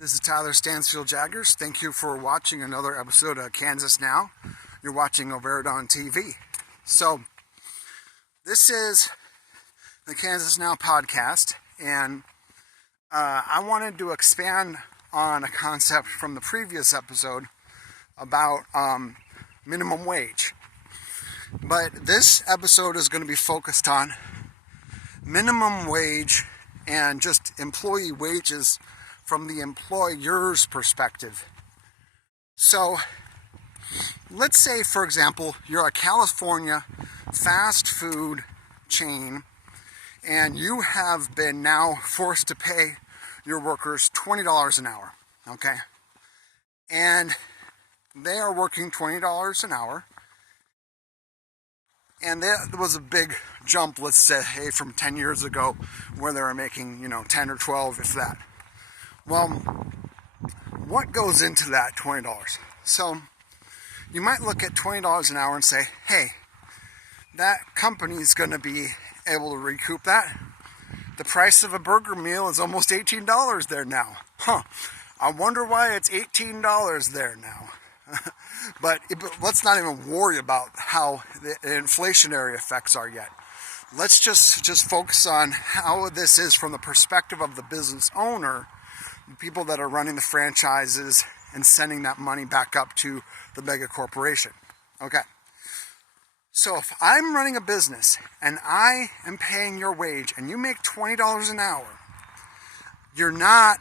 This is Tyler Stansfield Jaggers. Thank you for watching another episode of Kansas Now. You're watching over it on TV. So, this is the Kansas Now podcast, and I wanted to expand on a concept from the previous episode about minimum wage. But this episode is going to be focused on minimum wage and just employee wages from the employer's perspective. So, let's say, for example, you're a California fast food chain and you have been now forced to pay your workers $20 an hour, okay? And they are working $20 an hour. And there was a big jump, let's say, from 10 years ago where they were making, 10 or 12, if that. Well, what goes into that $20? So, you might look at $20 an hour and say, hey, that company is going to be able to recoup that. The price of a burger meal is almost $18 there now. I wonder why it's $18 there now. But let's not even worry about how the inflationary effects are yet. Let's just focus on how this is from the perspective of the business owner, the people that are running the franchises and sending that money back up to the mega corporation. Okay. So if I'm running a business and I am paying your wage and you make $20 an hour, you're not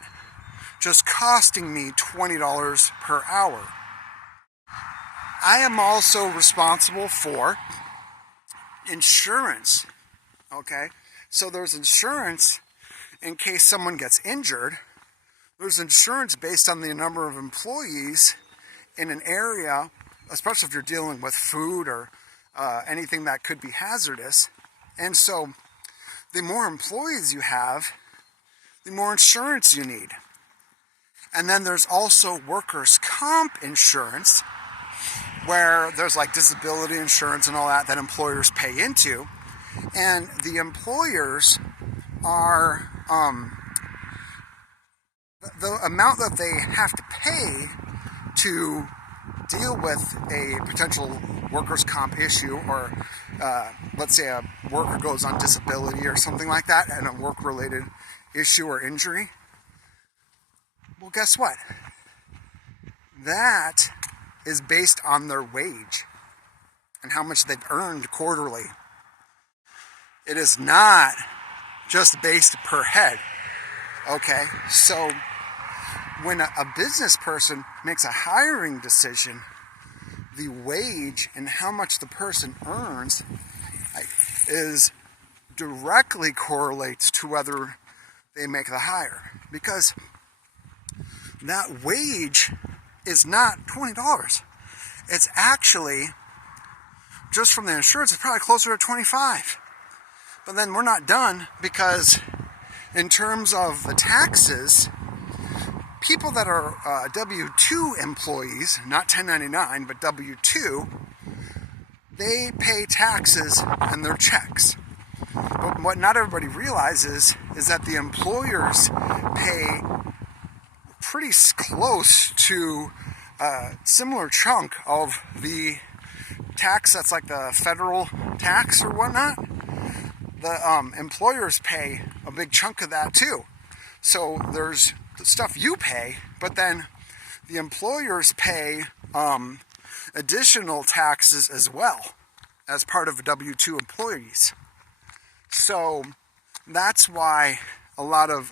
just costing me $20 per hour. I am also responsible for insurance, okay? So there's insurance in case someone gets injured. There's insurance based on the number of employees in an area, especially if you're dealing with food or anything that could be hazardous. And so the more employees you have, the more insurance you need. And then there's also workers' comp insurance, where there's like disability insurance and all that employers pay into. And the employers are, the amount that they have to pay to deal with a potential workers' comp issue, or let's say a worker goes on disability or something like that, and a work-related issue or injury. Well, guess what? That is based on their wage and how much they've earned quarterly. It is not just based per head. Okay, so when a business person makes a hiring decision, the wage and how much the person earns is directly correlates to whether they make the hire, because that wage is not $20. It's actually, just from the insurance, it's probably closer to $25. But then we're not done, because in terms of the taxes, people that are W-2 employees, not 1099, but W-2, they pay taxes on their checks. But what not everybody realizes is that the employers pay pretty close to a similar chunk of the tax that's like the federal tax or whatnot. The employers pay a big chunk of that too. So there's the stuff you pay, but then the employers pay additional taxes as well as part of W-2 employees. So that's why a lot of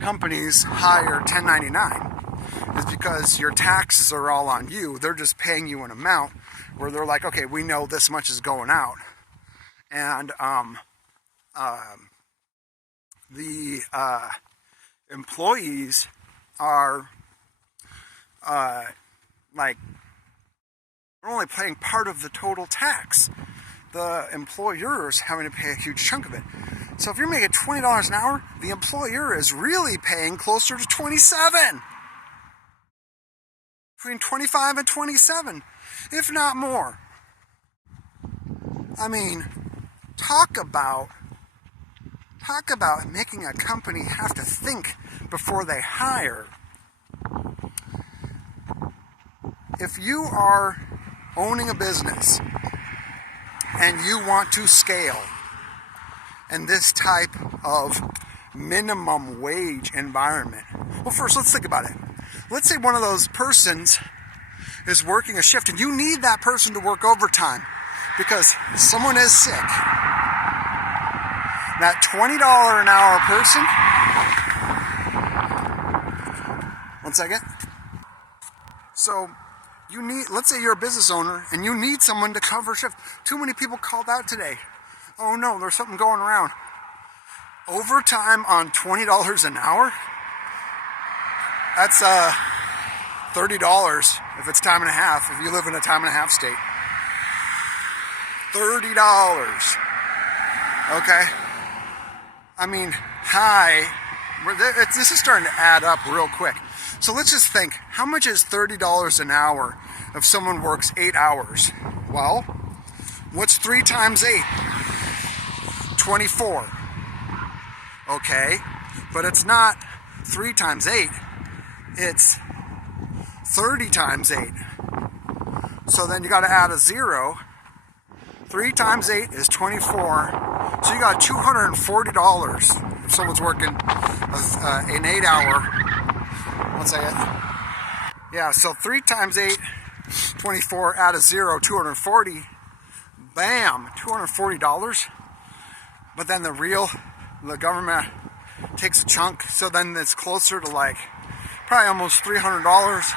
companies hire 1099, is because your taxes are all on you. They're just paying you an amount where they're like, okay, we know this much is going out. And the employees are they're only paying part of the total tax. The employer's having to pay a huge chunk of it. So if you're making $20 an hour, the employer is really paying closer to $27. Between $25 and $27, if not more. I mean, talk about Talk about making a company have to think before they hire. If you are owning a business and you want to scale in this type of minimum wage environment, well, first let's think about it. Let's say one of those persons is working a shift and you need that person to work overtime because someone is sick. That $20 an hour person, one second. So you need, let's say you're a business owner and you need someone to cover shift. Too many people called out today. Oh no, there's something going around. Overtime on $20 an hour? That's $30 if it's time and a half, if you live in a time and a half state. $30. Okay? I mean, this is starting to add up real quick. So let's just think, how much is $30 an hour if someone works 8 hours? Well, what's 3 times 8? 24. Okay, but it's not 3 times 8. It's 30 times 8. So then you got to add a 0. 3 times 8 is 24. So you got $240 if someone's working an 8 hour. One second. Yeah, so 3 times 8, 24, add a 0, 240. Bam, $240. But then the government takes a chunk, so then it's closer to like probably almost $300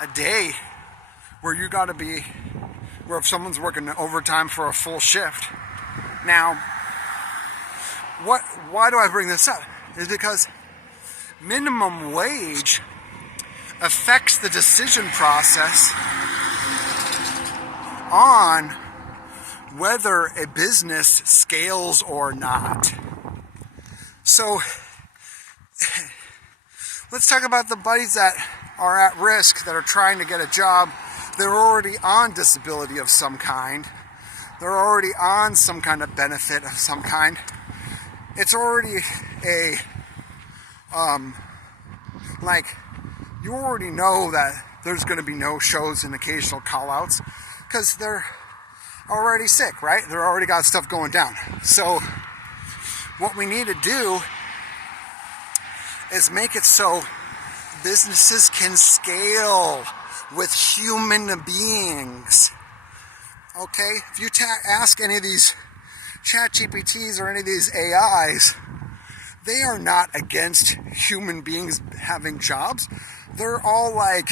a day where you got to be, where if someone's working overtime for a full shift. Now, why do I bring this up? Is because minimum wage affects the decision process on whether a business scales or not. So let's talk about the buddies that are at risk, that are trying to get a job. They're already on disability of some kind. They're already on some kind of benefit of some kind. It's already a, like, you already know that there's going to be no shows and occasional call-outs because they're already sick, right? They're already got stuff going down. So what we need to do is make it so businesses can scale with human beings. Okay? If you ask any of these chat GPTs or any of these AIs, they are not against human beings having jobs. They're all like,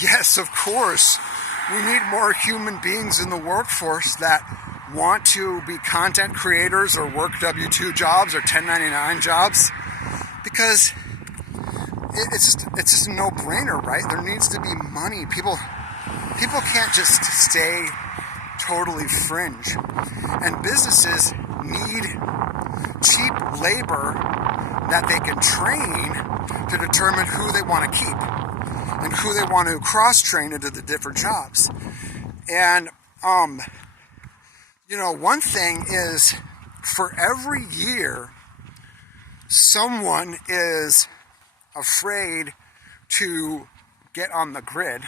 yes, of course, we need more human beings in the workforce that want to be content creators or work W-2 jobs or 1099 jobs, because it's just a no-brainer, right? There needs to be money. People can't just stay totally fringe. And businesses need cheap labor that they can train to determine who they want to keep and who they want to cross-train into the different jobs. And, one thing is, for every year someone is afraid to get on the grid,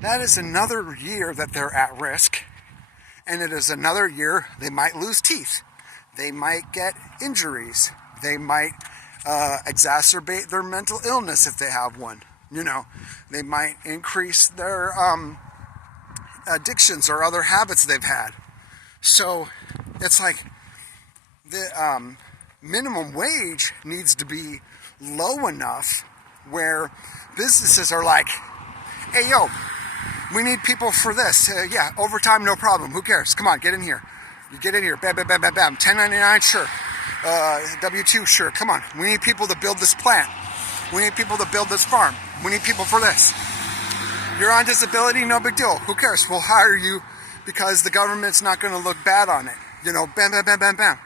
that is another year that they're at risk, and it is another year they might lose teeth, they might get injuries, they might exacerbate their mental illness if they have one. They might increase their addictions or other habits they've had. So it's like the minimum wage needs to be low enough where businesses are like, hey, yo, we need people for this. Yeah, overtime, no problem. Who cares? Come on, get in here. You get in here. Bam, bam, bam, bam, bam. 1099, sure. W-2, sure. Come on. We need people to build this plant. We need people to build this farm. We need people for this. You're on disability, no big deal. Who cares? We'll hire you because the government's not going to look bad on it. Bam, bam, bam, bam, bam.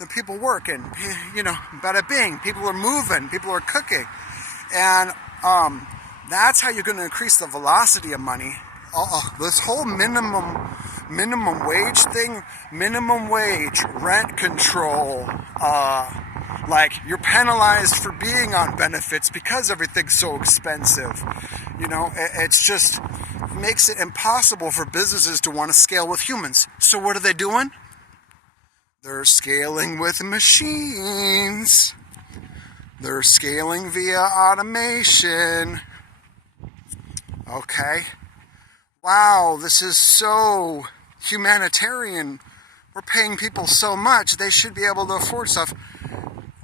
The people working, bada bing. People are moving. People are cooking. And that's how you're going to increase the velocity of money. This whole minimum minimum wage thing, minimum wage, rent control, like you're penalized for being on benefits because everything's so expensive. You know, it's just makes it impossible for businesses to want to scale with humans. So what are they doing? They're scaling with machines. They're scaling via automation. Okay. Wow, this is so humanitarian. We're paying people so much, they should be able to afford stuff.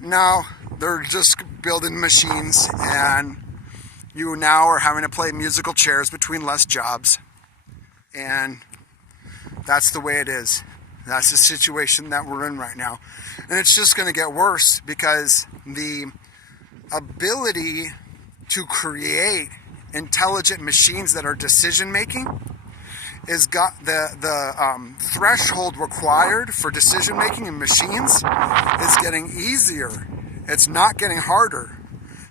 No, they're just building machines, and you now are having to play musical chairs between less jobs. And that's the way it is. That's the situation that we're in right now. And it's just going to get worse because the ability to create intelligent machines that are decision making is got the threshold required for decision making in machines is getting easier. It's not getting harder.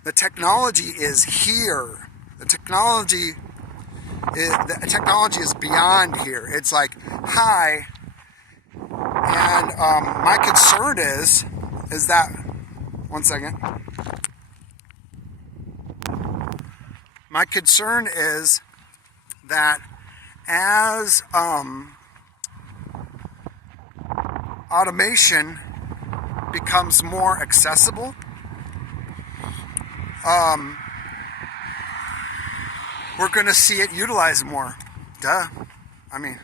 The technology is here. The technology is beyond here. It's like, hi. And my concern is that, one second. My concern is that as automation becomes more accessible, we're going to see it utilized more. Duh. I mean,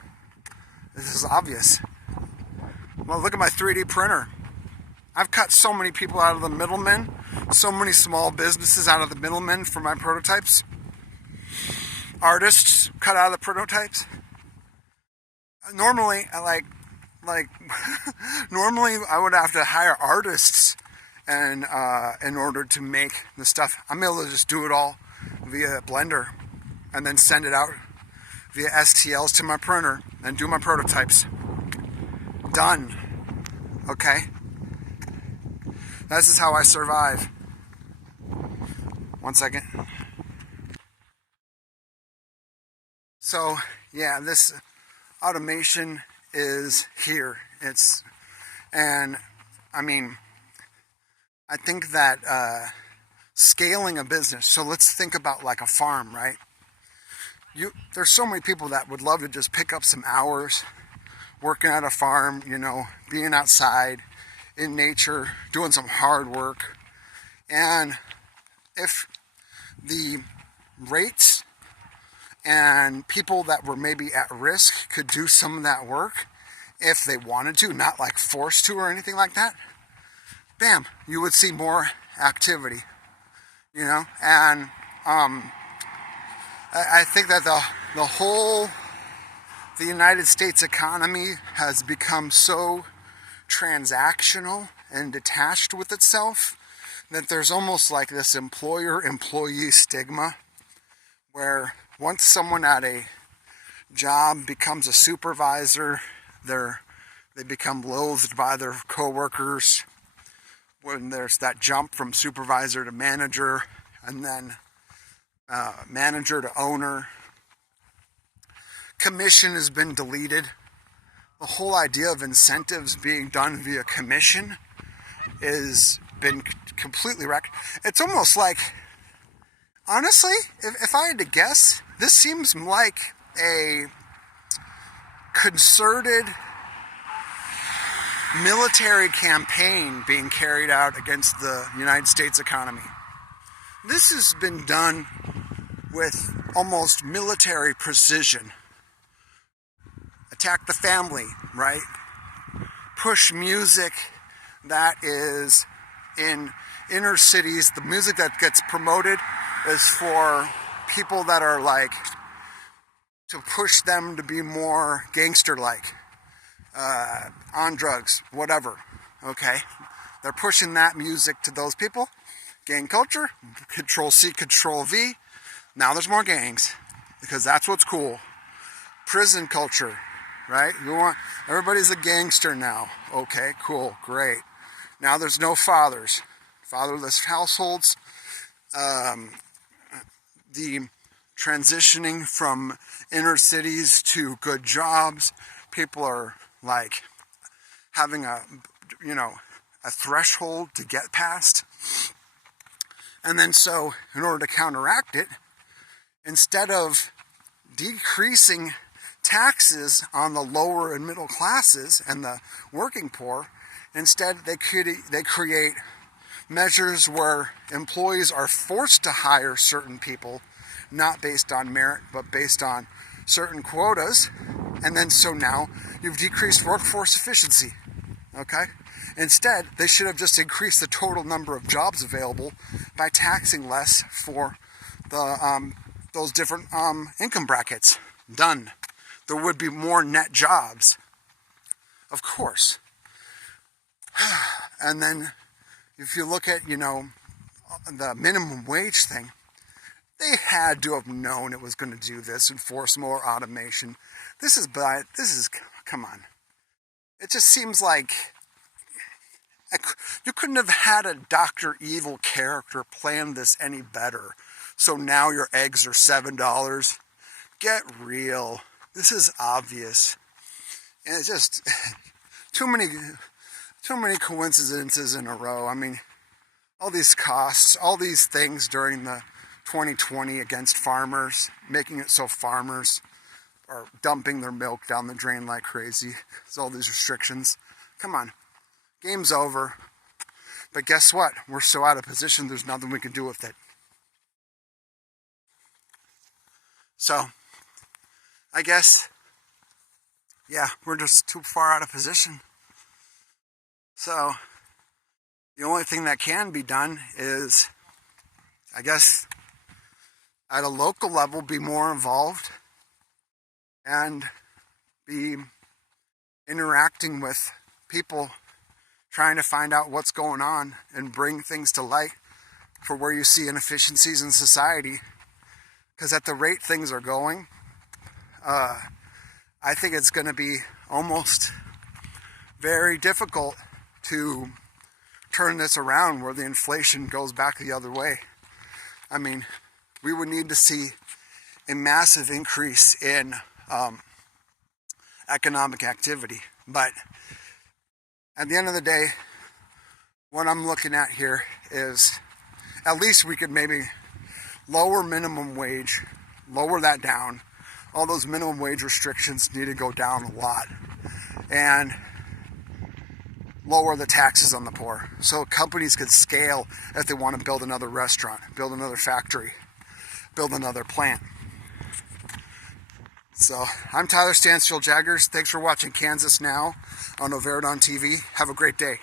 this is obvious. Well, look at my 3D printer. I've cut so many people out of the middlemen, so many small businesses out of the middlemen for my prototypes. Artists cut out of the prototypes. Normally, normally I would have to hire artists and in order to make the stuff. I'm able to just do it all via Blender and then send it out via STLs to my printer and do my prototypes. Done. Okay? This is how I survive. One second. So, yeah, this automation is here. And I mean, I think that scaling a business, so let's think about like a farm, right? There's so many people that would love to just pick up some hours working at a farm, you know, being outside in nature, doing some hard work. And if the rates and people that were maybe at risk could do some of that work if they wanted to, not like forced to or anything like that, bam, you would see more activity, you know? And I think that the United States economy has become so transactional and detached with itself that there's almost like this employer-employee stigma where once someone at a job becomes a supervisor, they become loathed by their coworkers. When there's that jump from supervisor to manager, and then manager to owner, commission has been deleted. The whole idea of incentives being done via commission has been completely wrecked. It's almost like, honestly, if I had to guess, this seems like a concerted military campaign being carried out against the United States economy. This has been done with almost military precision. Attack the family, right? Push music that is in inner cities. The music that gets promoted is for people that are like, to push them to be more gangster-like, on drugs, whatever, okay? They're pushing that music to those people. Gang culture, Control-C, Control-V. Now there's more gangs, because that's what's cool. Prison culture, right? Everybody's a gangster now. Okay, cool, great. Now there's no fathers. Fatherless households. The transitioning from inner cities to good jobs. people are like having a threshold to get past. And then so in order to counteract it, instead of decreasing taxes on the lower and middle classes and the working poor, instead they create measures where employees are forced to hire certain people, not based on merit, but based on certain quotas. And then so now you've decreased workforce efficiency. Okay? Instead, they should have just increased the total number of jobs available by taxing less for the those different income brackets. Done. There would be more net jobs, of course. And then if you look at, the minimum wage thing, they had to have known it was going to do this and force more automation. Come on. It just seems like you couldn't have had a Dr. Evil character plan this any better. So now your eggs are $7. Get real. This is obvious. And it's just too many coincidences in a row. I mean, all these costs, all these things during the 2020 against farmers, making it so farmers are dumping their milk down the drain like crazy. There's all these restrictions. Come on. Game's over. But guess what? We're so out of position, there's nothing we can do with it. So, I guess, yeah, we're just too far out of position. So, the only thing that can be done is, I guess, at a local level, be more involved and be interacting with people, trying to find out what's going on and bring things to light for where you see inefficiencies in society. Because at the rate things are going, I think it's going to be almost very difficult to turn this around where the inflation goes back the other way. I mean, we would need to see a massive increase in economic activity. But at the end of the day, what I'm looking at here is at least we could maybe lower minimum wage, lower that down. All those minimum wage restrictions need to go down a lot. And lower the taxes on the poor. So companies could scale if they want to build another restaurant, build another factory, build another plant. So I'm Tyler Stansfield Jaggers. Thanks for watching Kansas Now on Overdon TV. Have a great day.